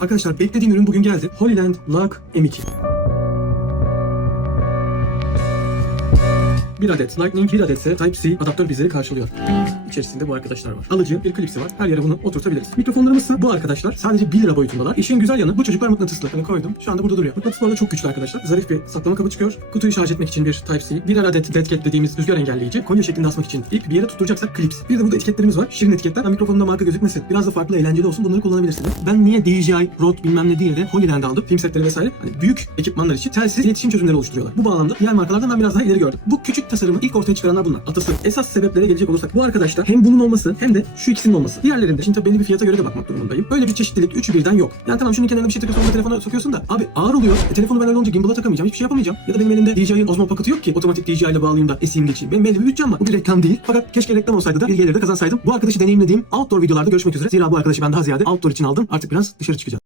Arkadaşlar beklediğim ürün bugün geldi. Holyland Lock M2. Bir adet Lightning, bir adetse Type-C adaptör bizleri karşılıyor. İçerisinde bu arkadaşlar var. Alıcı bir klipsi var. Her yere bunu oturtabiliriz. Mikrofonlarımız ise bu arkadaşlar. Sadece 1 lira boyutundalar. İşin güzel yanı bu çocuklar mıknatıslı. Hani koydum. Şu anda burada duruyor. Mıknatıs bu arada çok güçlü arkadaşlar. Zarif bir saklama kabı çıkıyor. Kutuyu şarj etmek için bir Type-C. Bir adet dead dediğimiz rüzgar engelleyici. Kolye şeklinde asmak için ip. Bir yere tutturacaksak klips. Bir de burada etiketlerimiz var. Şirin etiketler. Hem mikrofonunda marka gözükmesin. Biraz da farklı eğlenceli olsun. Bunları kullanabilirsiniz. Ben niye DJI, Rode bilmem ne değil de Holyland aldım. Film setleri vesaire. Hani büyük ekipmanlar için telsiz iletişim çözümleri oluşturuyorlar. Bu bağlamda diğer markalardan ben biraz daha ileri gördüm. Bu küçük tasarımı ilk ortaya çıkaranlar bunlar. Atası. Esas sebeplere gelecek olursak bu arkadaşlar hem bunun olması hem de şu ikisinin olması. Diğerlerinde şimdi tabii belli bir fiyata göre de bakmak durumundayım. Böyle bir çeşitlilik üçü birden yok. Yani tamam şunun kenarına bir şey takıyorsun onu telefona sokuyorsun da abi ağır oluyor. E, telefonu ben öyle olunca gimbal'a takamayacağım. Hiçbir şey yapamayacağım. Ya da benim elimde DJI'ın Osmo Pocket'ı yok ki otomatik DJI ile bağlayayım da eseyim geçeyim. Benim elimde bir bütçem var. Bu bir reklam değil. Fakat keşke reklam olsaydı da bir gelir de kazansaydım. Bu arkadaşı deneyimlediğim outdoor videolarda görüşmek üzere. Zira bu arkadaşı ben daha ziyade outdoor için aldım. Artık biraz dışarı çıkacağız.